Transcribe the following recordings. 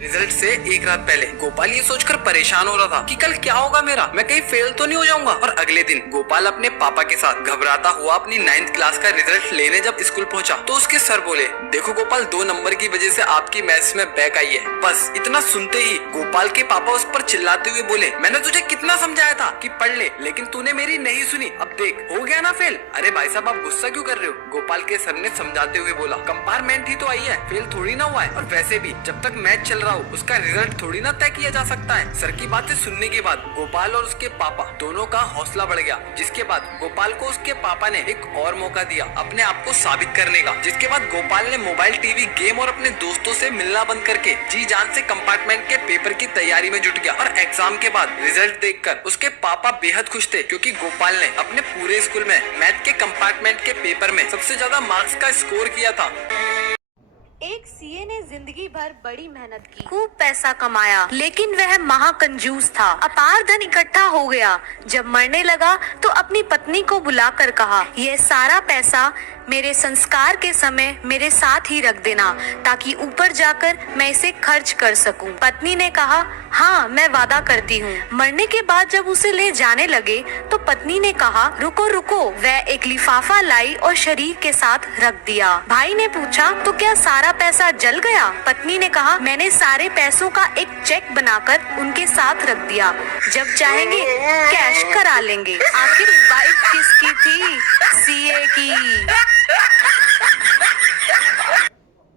Result से एक रात पहले गोपाल ये सोचकर परेशान हो रहा था कि कल क्या होगा मेरा, मैं कहीं फेल तो नहीं हो जाऊंगा। और अगले दिन गोपाल अपने पापा के साथ घबराता हुआ अपनी 9th क्लास का रिजल्ट लेने जब स्कूल पहुंचा तो उसके सर बोले, देखो गोपाल, 2 नंबर की वजह से आपकी मैथ्स में बैक आई है। बस इतना सुनते ही गोपाल के पापा उस पर चिल्लाते हुए बोले, मैंने तुझे कितना समझाया था कि पढ़ ले, लेकिन तूने मेरी नहीं सुनी, अब देख हो गया ना फेल। अरे भाई साहब, आप गुस्सा क्यों कर रहे हो? गोपाल के सर ने समझाते हुए बोला, कंपार्टमेंट ही तो आई है, फेल थोड़ी ना हुआ है। और वैसे भी जब तक मैच चल रहा हो उसका रिजल्ट थोड़ी ना तय किया जा सकता है। सर की बातें सुनने के बाद गोपाल और उसके पापा दोनों का हौसला बढ़ गया, जिसके बाद गोपाल को उसके पापा ने एक और मौका दिया अपने आप को साबित करने का। जिसके बाद गोपाल ने मोबाइल, टीवी, गेम और अपने दोस्तों से मिलना बंद करके जी जान से कंपार्टमेंट के पेपर की तैयारी में जुट गया। और एग्जाम के बाद रिजल्ट देखकर उसके पापा बेहद खुश थे, क्योंकि गोपाल ने अपने पूरे स्कूल में मैथ के कंपार्टमेंट के पेपर में सबसे ज्यादा मार्क्स का स्कोर किया था। एक सीए ने जिंदगी भर बड़ी मेहनत की, खूब पैसा कमाया, लेकिन वह महाकंजूस था। अपार धन इकट्ठा हो गया। जब मरने लगा तो अपनी पत्नी को बुलाकर कहा, यह सारा पैसा मेरे संस्कार के समय मेरे साथ ही रख देना, ताकि ऊपर जाकर मैं इसे खर्च कर सकूं। पत्नी ने कहा, हाँ मैं वादा करती हूँ। मरने के बाद जब उसे ले जाने लगे तो पत्नी ने कहा, रुको रुको। वह एक लिफाफा लाई और शरीर के साथ रख दिया। भाई ने पूछा, तो क्या सारा पैसा जल गया? पत्नी ने कहा, मैंने सारे पैसों का एक चेक बनाकर उनके साथ रख दिया, जब चाहेंगे कैश करा लेंगे। आखिर वाइफ किसकी थी? सीए की।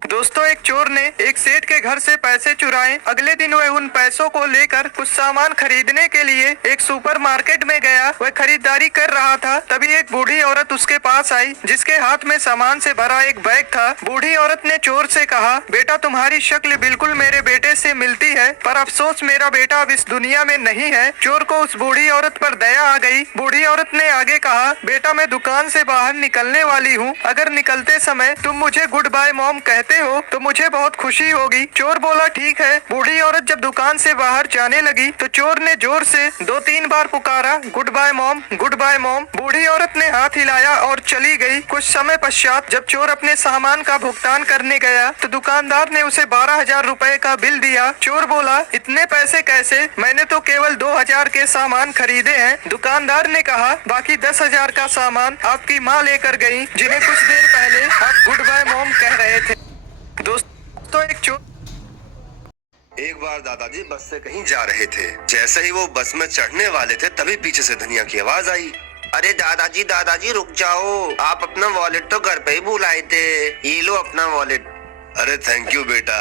दोस्तों, एक चोर ने एक सेठ के घर से पैसे चुराए। अगले दिन वह उन पैसों को लेकर कुछ सामान खरीदने के लिए एक सुपरमार्केट में गया। वह खरीदारी कर रहा था, तभी एक बूढ़ी औरत उसके पास आई, जिसके हाथ में सामान से भरा एक बैग था। बूढ़ी औरत ने चोर से कहा, बेटा तुम्हारी शक्ल बिल्कुल मेरे बेटे से मिलती है, पर अफसोस मेरा बेटा अब इस दुनिया में नहीं है। चोर को उस बूढ़ी औरत पर दया आ गई। बूढ़ी औरत ने आगे कहा, बेटा मैं दुकान से बाहर निकलने वाली हूँ, अगर निकलते समय तुम मुझे गुड बाय मॉम कहते हो तो मुझे बहुत खुशी होगी। चोर बोला, ठीक है। बूढ़ी औरत जब दुकान से बाहर जाने लगी तो चोर ने जोर से 2-3 बार पुकारा, goodbye mom, goodbye mom. बूढ़ी औरत ने हाथ हिलाया और चली गई। कुछ समय पश्चात जब चोर अपने सामान का भुगतान करने गया तो दुकानदार ने उसे 12,000 रुपए का बिल दिया। चोर बोला, इतने पैसे कैसे? मैंने तो केवल 2,000 के सामान खरीदे हैं। दुकानदार ने कहा, बाकी 10,000 का सामान आपकी माँ लेकर गयी, जिन्हें कुछ देर पहले आप गुड बाय मॉम कह रहे थे। दोस्तों, एक बार दादाजी बस से कहीं जा रहे थे। जैसे ही वो बस में चढ़ने वाले थे तभी पीछे से धनिया की आवाज आई, अरे दादाजी दादाजी रुक जाओ, आप अपना वॉलेट तो घर पे ही भूल आए थे, ये लो अपना वॉलेट। अरे थैंक यू बेटा,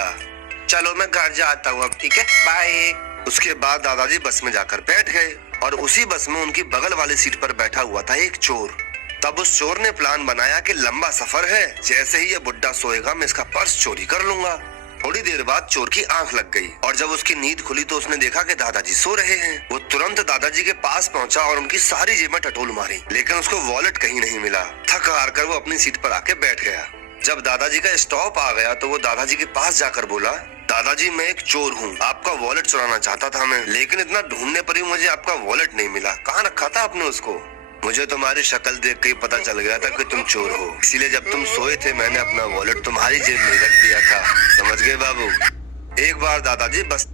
चलो मैं घर जाता हूँ अब, ठीक है, बाय। उसके बाद दादाजी बस में जाकर बैठ गए और उसी बस में उनकी बगल वाली सीट पर बैठा हुआ था एक चोर। तब उस चोर ने प्लान बनाया कि लंबा सफर है, जैसे ही ये बुड्ढा सोएगा मैं इसका पर्स चोरी कर लूंगा। थोड़ी देर बाद चोर की आंख लग गई और जब उसकी नींद खुली तो उसने देखा कि दादाजी सो रहे हैं। वो तुरंत दादाजी के पास पहुंचा और उनकी सारी जेबें टटोल मारी, लेकिन उसको वॉलेट कहीं नहीं मिला। थक हार कर वो अपनी सीट पर आके बैठ गया। जब दादाजी का स्टॉप आ गया तो वो दादाजी के पास जाकर बोला, दादाजी मैं एक चोर हूँ, आपका वॉलेट चुराना चाहता था मैं, लेकिन इतना ढूंढने पर ही मुझे आपका वॉलेट नहीं मिला। कहाँ रखा था आपने उसको? मुझे तुम्हारी शक्ल देख के ही पता चल गया था कि तुम चोर हो, इसीलिए जब तुम सोए थे मैंने अपना वॉलेट तुम्हारी जेब में रख दिया था। समझ गए बाबू? एक बार दादाजी बस